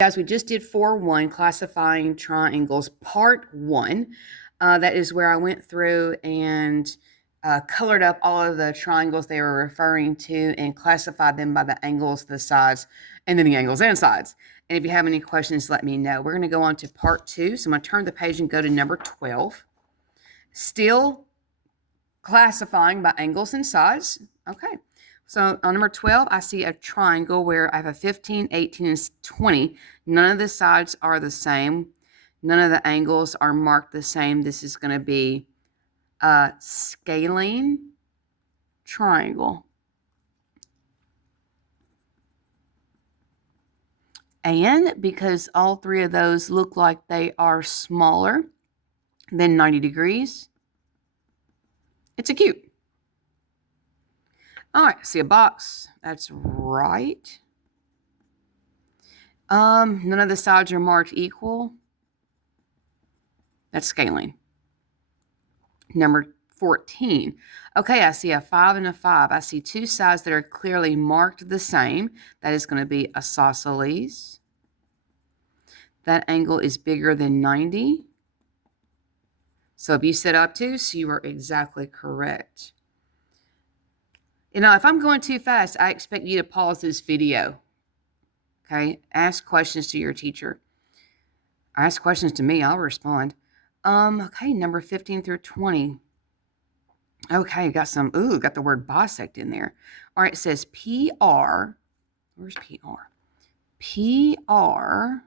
Guys, we just did 4-1, classifying triangles, part 1. That is where I went through and colored up all of the triangles they were referring to and classified them by the angles, the sides, and then the angles and sides. And if you have any questions, let me know. We're going to go on to part 2. So I'm going to turn the page and go to number 12. Still classifying by angles and sides. Okay. So on number 12, I see a triangle where I have a 15, 18, and 20. None of the sides are the same. None of the angles are marked the same. This is going to be a scalene triangle. And because all three of those look like they are smaller than 90 degrees, it's a cube. All right, see a box. That's right. None of the sides are marked equal. That's scalene. Number 14. Okay, I see a 5 and a 5. I see two sides that are clearly marked the same. That is going to be isosceles. That angle is bigger than 90. So if you said obtuse, you are exactly correct. You know, if I'm going too fast, I expect you to pause this video. Okay, ask questions to your teacher. Ask questions to me, I'll respond. Okay, number 15 through 20. Okay, got the word bisect in there. All right, it says PR. Where's PR? PR,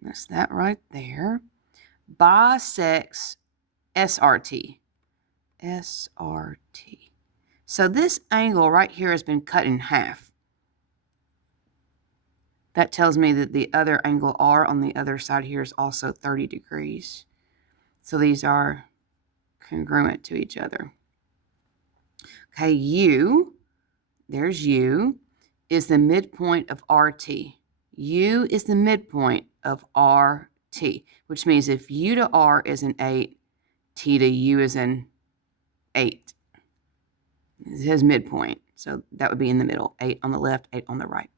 that's that right there, bisects SRT. SRT. So this angle right here has been cut in half. That tells me that the other angle R on the other side here is also 30 degrees. So these are congruent to each other. Okay, U, there's U, is the midpoint of RT. U is the midpoint of RT, which means if U to R is an 8, T to U is an 8. It says midpoint, so that would be in the middle. 8 on the left, 8 on the right.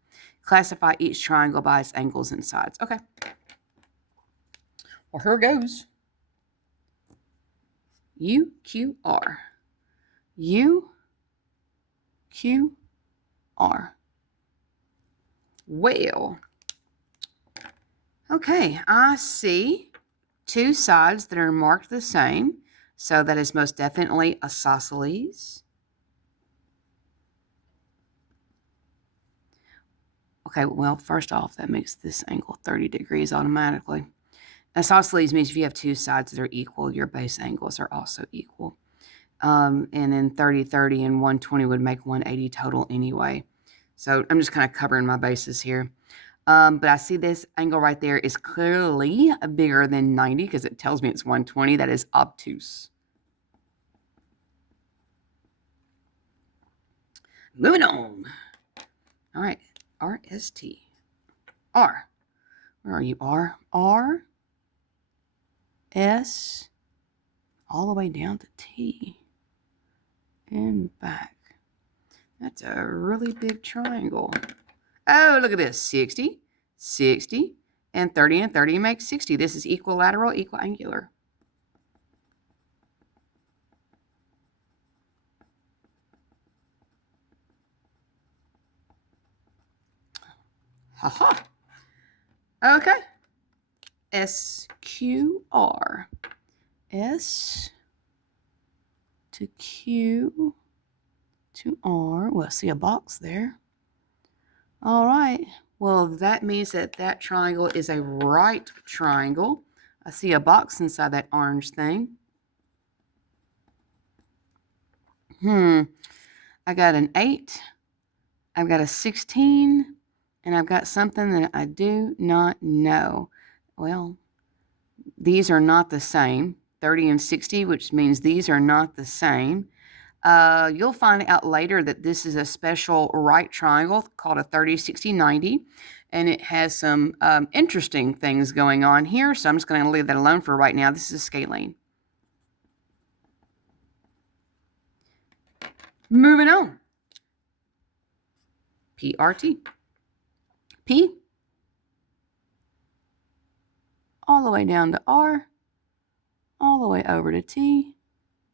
Classify each triangle by its angles and sides. Okay. Well, here goes. U, Q, R. U, Q, R. Well, okay, I see two sides that are marked the same, so that is most definitely isosceles. Okay, well, first off, that makes this angle 30 degrees automatically. Isosceles means if you have two sides that are equal, your base angles are also equal. And then 30, 30, and 120 would make 180 total anyway. So I'm just kind of covering my bases here. But I see this angle right there is clearly bigger than 90 because it tells me it's 120. That is obtuse. Moving on. All right, RST. R. Where are you, R? R, S, all the way down to T, and back. That's a really big triangle. Oh, look at this. 60, 60, and 30 makes 60. This is equilateral, equiangular. Ha-ha. Okay. SQR. S to Q to R. Well, see a box there. All right. Well, that means that that triangle is a right triangle. I see a box inside that orange thing. I got an 8. I've got a 16. And I've got something that I do not know. Well, these are not the same. 30 and 60, which means these are not the same. You'll find out later that this is a special right triangle called a 30, 60, 90. And it has some interesting things going on here. So I'm just going to leave that alone for right now. This is scalene. Moving on. PRT. P all the way down to R, all the way over to T,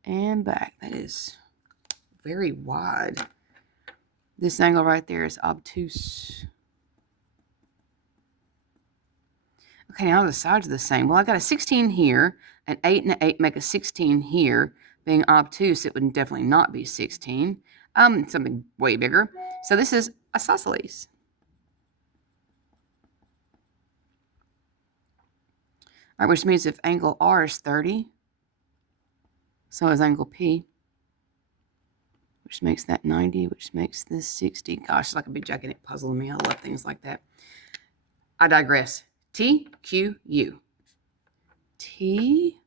and back. That is very wide. This angle right there is obtuse. Okay, now the sides are the same. Well, I got a 16 here, an 8 and an 8 make a 16 here. Being obtuse, it would definitely not be 16. Something way bigger. So this is isosceles. All right, which means if angle R is 30, so is angle P, which makes that 90, which makes this 60. Gosh, it's like a big gigantic puzzle to me. I love things like that. I digress. T, Q, U. T,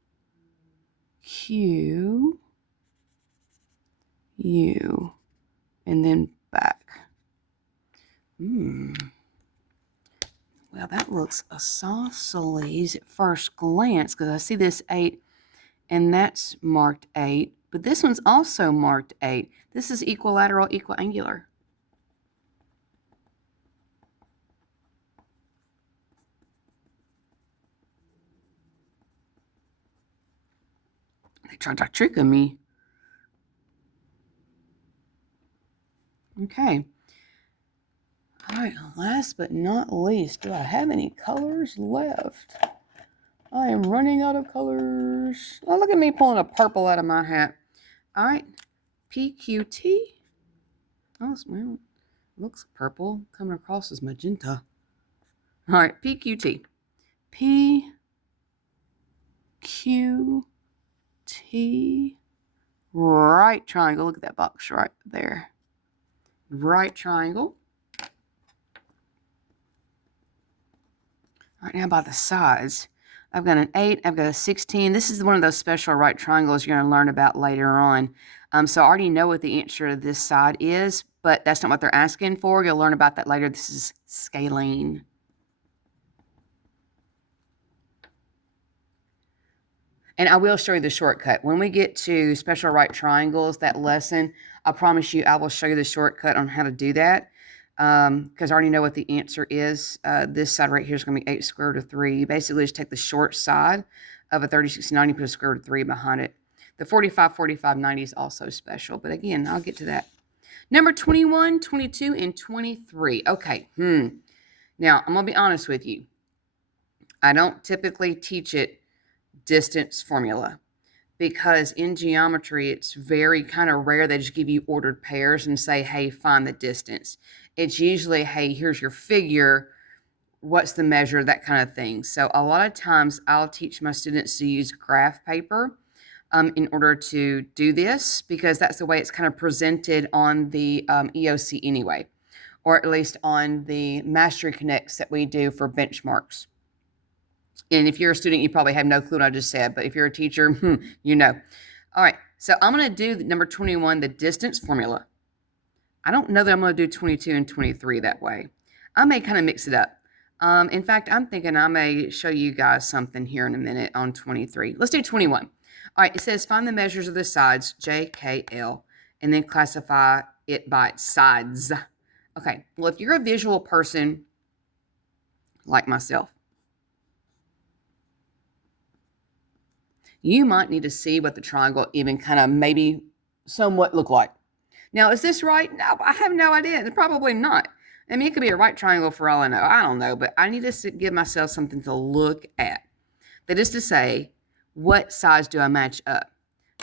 Q, U. And then back. Well, that looks isosceles at first glance because I see this 8 and that's marked 8. But this one's also marked 8. This is equilateral equiangular. They tried to trick me. Okay. All right, last but not least, do I have any colors left? I am running out of colors. Oh, look at me pulling a purple out of my hat. All right, PQT. Oh, well, it looks purple coming across as magenta. All right, PQT. PQT. Right triangle. Look at that box right there. Right triangle. All right, now by the sides. I've got an 8, I've got a 16. This is one of those special right triangles you're going to learn about later on. So I already know what the answer to this side is, but that's not what they're asking for. You'll learn about that later. This is scalene. And I will show you the shortcut. When we get to special right triangles, that lesson, I promise you I will show you the shortcut on how to do that. Because I already know what the answer is. This side right here is going to be 8 square root of 3. You basically just take the short side of a 30, 60, 90, put a square root of 3 behind it. The 45, 45, 90 is also special. But again, I'll get to that. Number 21, 22, and 23. Okay. Now, I'm going to be honest with you. I don't typically teach it distance formula. Because in geometry, it's very kind of rare they just give you ordered pairs and say, hey, find the distance. It's usually, hey, here's your figure. What's the measure? That kind of thing. So a lot of times I'll teach my students to use graph paper in order to do this because that's the way it's kind of presented on the EOC anyway, or at least on the Mastery Connects that we do for benchmarks. And if you're a student, you probably have no clue what I just said. But if you're a teacher, you know. All right. So I'm going to do number 21, the distance formula. I don't know that I'm going to do 22 and 23 that way. I may kind of mix it up. In fact, I'm thinking I may show you guys something here in a minute on 23. Let's do 21. All right. It says find the measures of the sides, J, K, L, and then classify it by its sides. Okay. Well, if you're a visual person like myself, you might need to see what the triangle even kind of maybe somewhat look like. Now, is this right? No, I have no idea. It's probably not. I mean, it could be a right triangle for all I know. I don't know, but I need to give myself something to look at. That is to say, what size do I match up?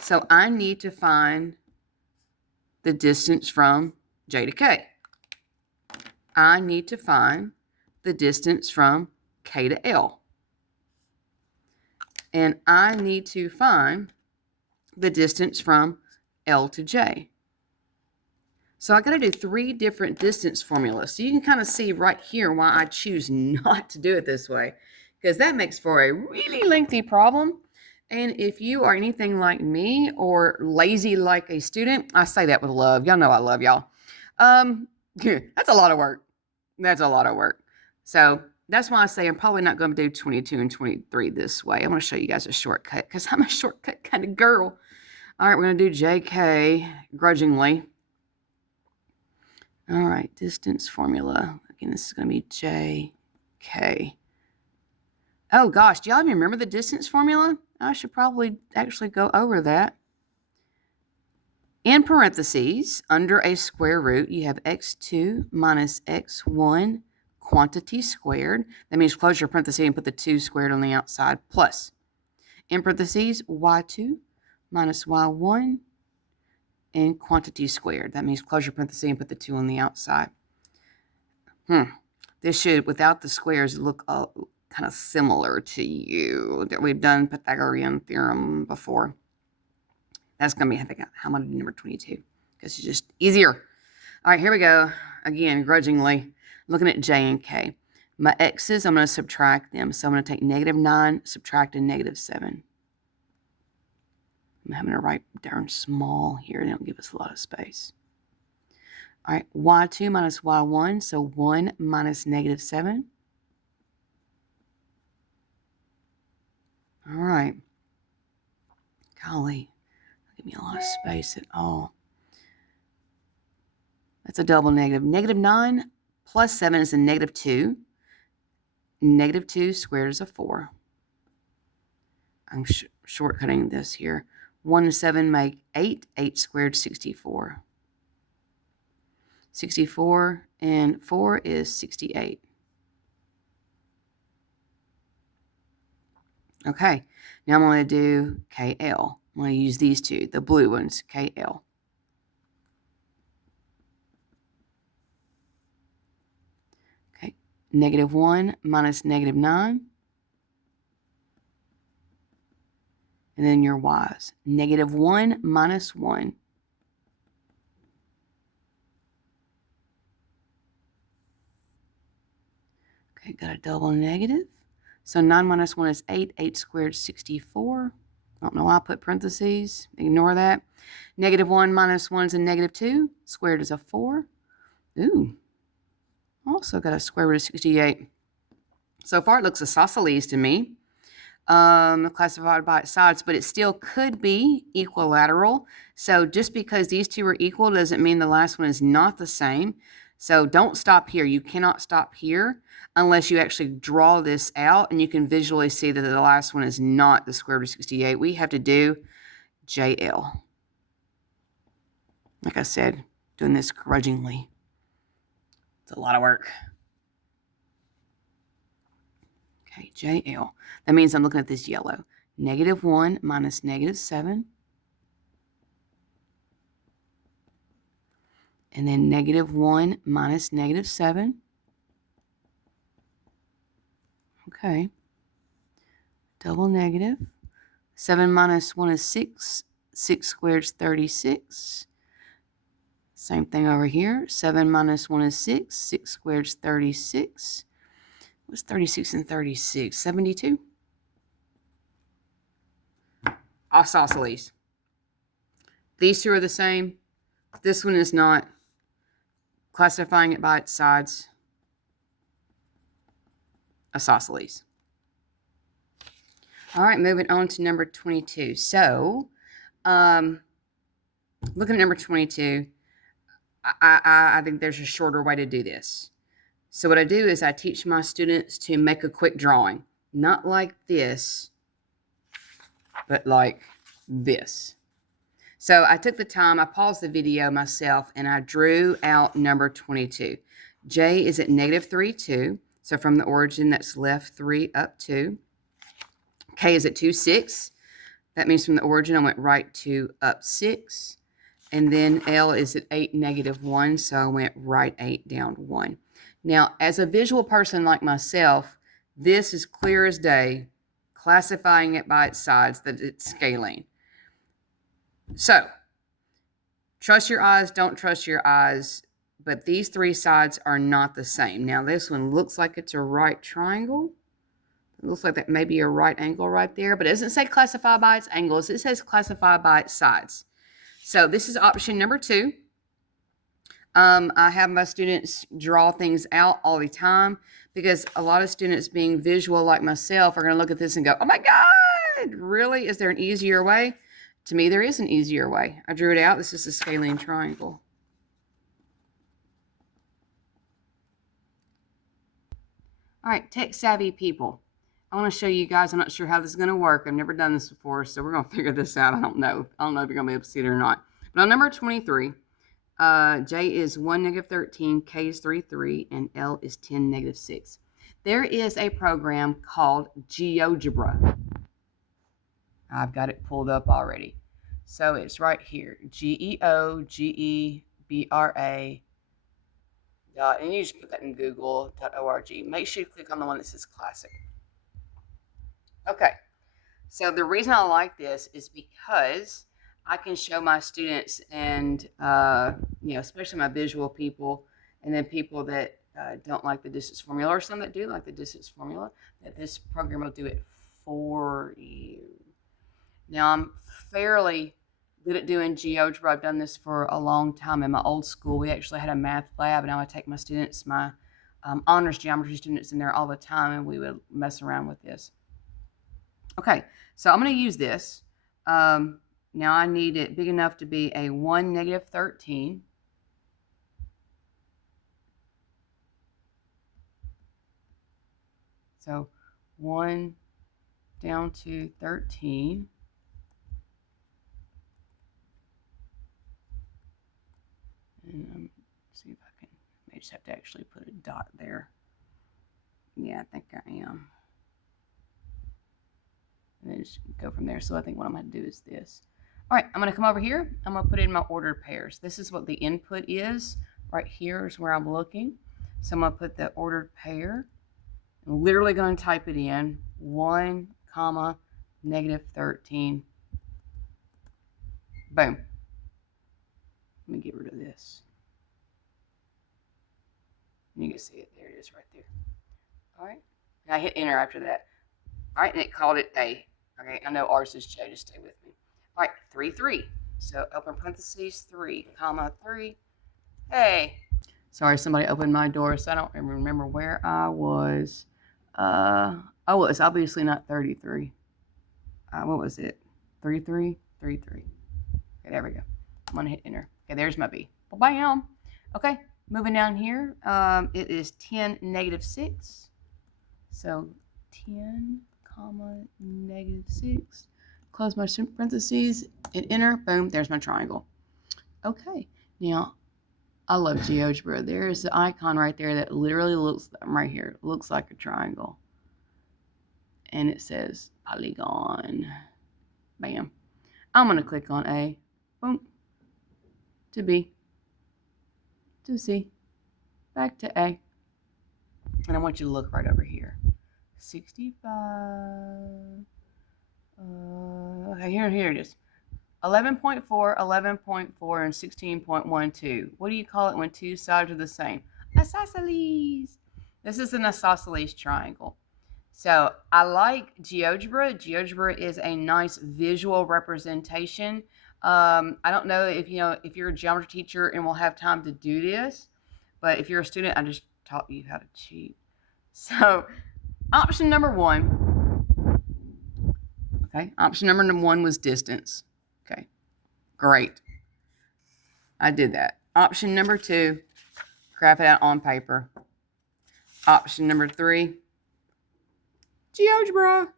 So I need to find the distance from J to K. I need to find the distance from K to L. And I need to find the distance from L to J. So I got to do 3 different distance formulas. So you can kind of see right here why I choose not to do it this way, because that makes for a really lengthy problem. And if you are anything like me or lazy like a student, I say that with love. Y'all know I love y'all. That's a lot of work. That's a lot of work. So that's why I say I'm probably not going to do 22 and 23 this way. I'm going to show you guys a shortcut because I'm a shortcut kind of girl. All right, we're going to do JK grudgingly. All right, distance formula. Again, this is going to be JK. Oh gosh, do y'all even remember the distance formula? I should probably actually go over that. In parentheses, under a square root, you have x2 minus x1 quantity squared. That means close your parenthesis and put the 2 squared on the outside, plus, in parentheses, y2 minus y1 and quantity squared. That means close your parenthesis and put the 2 on the outside. This should, without the squares, look kind of similar to you. We've done Pythagorean theorem before. That's going to be, I think, how am I going to do number 22? Because it's just easier. All right, here we go. Again, grudgingly, looking at J and K. My x's, I'm going to subtract them. So I'm going to take -9, subtract a -7. I'm having to write darn small here. They don't give us a lot of space. All right, y2 minus y1, so 1 minus -7. All right. Golly, give me a lot of space at all. That's a double negative. -9 plus 7 is a -2. -2 squared is a 4. I'm shortcutting this here. 1 and 7 make 8. 8 squared, 64. 64 and 4 is 68. Okay, now I'm going to do KL. I'm going to use these two, the blue ones, KL. Okay, -1 minus -9. And then your y's. -1 minus 1. Okay, got a double negative. So 9 minus 1 is 8. 8 squared, 64. I don't know why I put parentheses. Ignore that. -1 minus 1 is a -2. Squared is a 4. Ooh. Also got a square root of 68. So far, it looks isosceles to me. Classified by its sides, but it still could be equilateral. So just because these two are equal doesn't mean the last one is not the same. So don't stop here. You cannot stop here unless you actually draw this out and you can visually see that the last one is not the square root of 68. We have to do JL. Like I said, doing this grudgingly. It's a lot of work. Okay, JL. That means I'm looking at this yellow. -1 minus -7. And then -1 minus -7. Okay. Double negative. 7 minus 1 is 6. 6 squared is 36. Same thing over here. 7 minus 1 is 6. 6 squared is 36. What's 36 and 36? 72? Isosceles. These two are the same. This one is not. Classifying it by its sides. Isosceles. All right, moving on to number 22. So, looking at number 22, I think there's a shorter way to do this. So what I do is I teach my students to make a quick drawing. Not like this, but like this. So I took the time, I paused the video myself, and I drew out number 22. J is at -3, 2. So from the origin, that's left 3 up 2. K is at 2, 6. That means from the origin, I went right 2 up 6. And then L is at 8, -1. So I went right 8 down 1. Now, as a visual person like myself, this is clear as day, classifying it by its sides, that it's scaling. So, trust your eyes, don't trust your eyes, but these three sides are not the same. Now, this one looks like it's a right triangle. It looks like that may be a right angle right there, but it doesn't say classify by its angles. It says classify by its sides. So, this is option number 2. I have my students draw things out all the time because a lot of students being visual like myself are going to look at this and go, oh my God, really? Is there an easier way? To me, there is an easier way. I drew it out. This is a scalene triangle. All right, tech-savvy people. I want to show you guys. I'm not sure how this is going to work. I've never done this before, so we're going to figure this out. I don't know. I don't know if you're going to be able to see it or not. But on number 23, J is 1, negative 13, K is 3, 3, and L is 10, negative 6. There is a program called GeoGebra. I've got it pulled up already. So it's right here, GeoGebra. And you just put that in google.org. Make sure you click on the one that says classic. Okay, so the reason I like this is because I can show my students and, especially my visual people and then people that don't like the distance formula, or some that do like the distance formula, that this program will do it for you. Now, I'm fairly good at doing GeoGebra. I've done this for a long time. In my old school, we actually had a math lab, and I would take my students, my honors geometry students, in there all the time, and we would mess around with this. Okay, so I'm going to use this. Now I need it big enough to be a 1, negative 13. So 1 down to 13. And see if I can, I just have to actually put a dot there. Yeah, I think I am. And then just go from there. So I think what I'm going to do is this. All right, I'm going to come over here. I'm going to put in my ordered pairs. This is what the input is. Right here is where I'm looking. So I'm going to put the ordered pair. I'm literally going to type it in. 1, comma, negative 13. Boom. Let me get rid of this. You can see it. There it is right there. All right. Now I hit enter after that. All right, and it called it A. Okay, I know ours is J. Just stay with me. All right, 3, 3. So open parentheses, 3, comma, 3. Hey. Sorry, somebody opened my door, so I don't even remember where I was. Oh, it's obviously not 33. What was it? 3, 3, 3, 3. Okay, there we go. I'm going to hit enter. Okay, there's my B. Bam. Okay, moving down here. It is 10, negative 6. So 10, comma, negative 6. Close my parentheses and enter. Boom, there's my triangle. Okay, now I love GeoGebra. There's the icon right there that literally looks, right here, looks like a triangle. And it says polygon. Bam. I'm going to click on A. Boom. To B. To C. Back to A. And I want you to look right over here. 65. Okay, here it is. 11.4, 11.4, and 16.12. What do you call it when two sides are the same? Isosceles. This is an isosceles triangle. So I like GeoGebra. GeoGebra is a nice visual representation. I don't know if you're a geometry teacher and will have time to do this, but if you're a student, I just taught you how to cheat. So option number 1. Okay, option number 1 was distance. Okay, great. I did that. Option number 2, graph it out on paper. Option number 3, GeoGebra.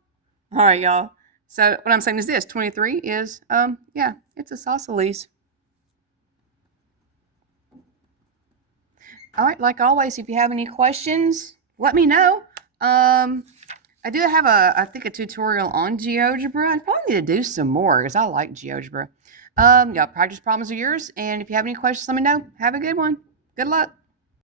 All right, y'all. So what I'm saying is this: 23 is, it's isosceles. All right, like always, if you have any questions, let me know. I do have I think a tutorial on GeoGebra. I probably need to do some more because I like GeoGebra. Practice problems are yours. And if you have any questions, let me know. Have a good one. Good luck.